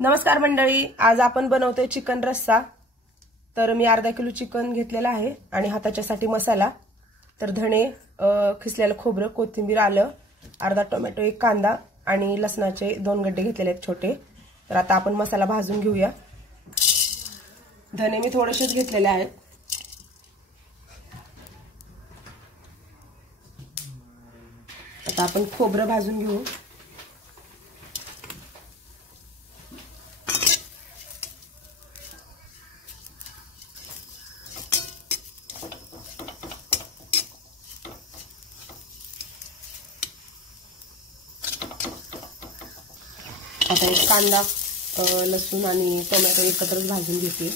नमस्कार मंडळी, आज आपण बनवतोय चिकन रस्सा। तर मी अर्धा किलो चिकन घेतलेला आहे आणि हाताच्यासाठी मसाला, तर धणे, खिसलेलं खोबरं, कोथिंबीर, आलं, अर्धा टोमॅटो, एक कांदा आणि लसणाचे 2 गड्डे घेतलेले आहेत छोटे। तर आता आपण मसाला भाजून घेऊया। धणे मी थोडेसेच घेतलेले आहेत। आता आपण खोबरं भाजून घेऊ। आता एक कांदा, लसूण आणि टोमॅटो एकत्रच भाजून घेते।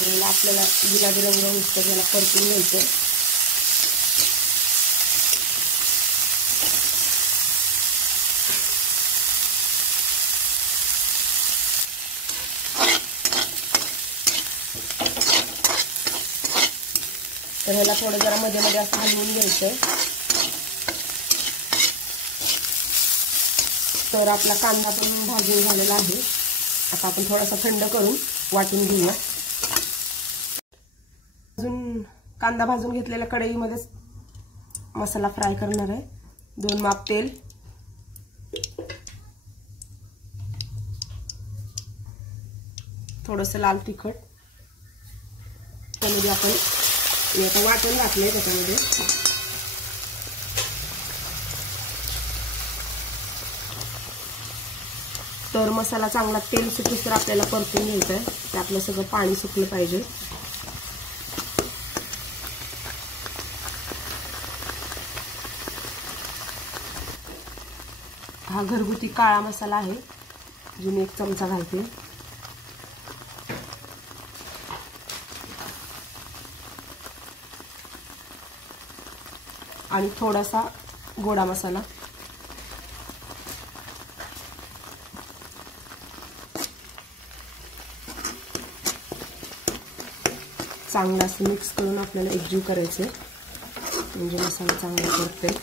तर आपल्याला गुलाबी रंग होईपर्यंत याला परतून घ्यायचं। तर ह्याला थोडं जरा मध्ये मध्ये असं हलवून घ्यायचं। तर आपला कांदा पण भाजून झालेला आहे। आता आपण थोडासा थंड करून वाटून घेऊया। अजून कांदा भाजून घेतलेल्या कढईमध्ये मसाला फ्राय करणार आहे। 2 माप तेल, थोडंसं लाल तिखट, त्यामध्ये आपण आता वाटण घातले त्याच्यामध्ये। तर मसाला चांगला तेल सुटूस तर आपल्याला परतून घ्यायचा आहे। ते आपलं सगळं पाणी सुकलं पाहिजे। हा घरगुती काळा मसाला आहे, जो मी 1 चमचा घालते। आणि थोडासा गोडा मसाला। चांगला असं मिक्स करून आपल्याला एकजीव करायचे, म्हणजे मसाला चांगला परतेल।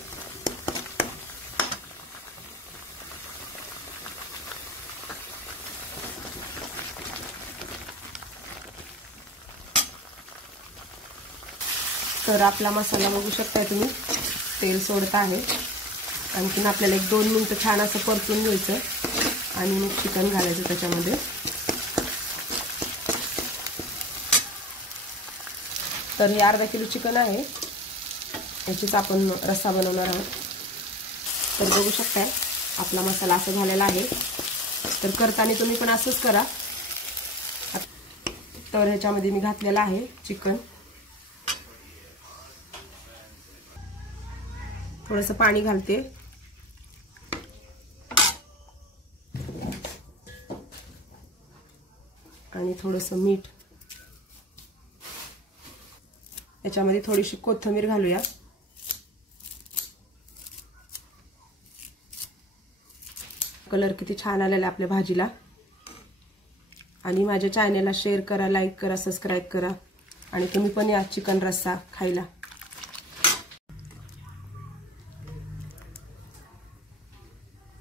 तर आपला मसाला बघू शकताय तुम्ही, तेल सोडत आहे। आणखीन आपल्याला 1-2 मिनिटं छान असं परतून घ्यायचं आणि मग चिकन घालायचं त्याच्यामध्ये। तर हे अर्धा किलो चिकन आहे, याचीच आपण रस्सा बनवणार आहोत। तर बघू शकताय आपला मसाला असा झालेला आहे। तर करताना तुम्ही पण असंच करा। तर ह्याच्यामध्ये मी घातलेला आहे चिकन, थोडंसं पाणी घालते आणि थोडंसं मीठ। याच्यामध्ये थोडीशी कोथिंबीर घालूया। कलर किती छान आलेला आपल्या भाजीला। आणि माझ्या चॅनलला शेअर करा, लाईक करा, सबस्क्राईब करा आणि तुम्ही पण या चिकन रस्सा खायला।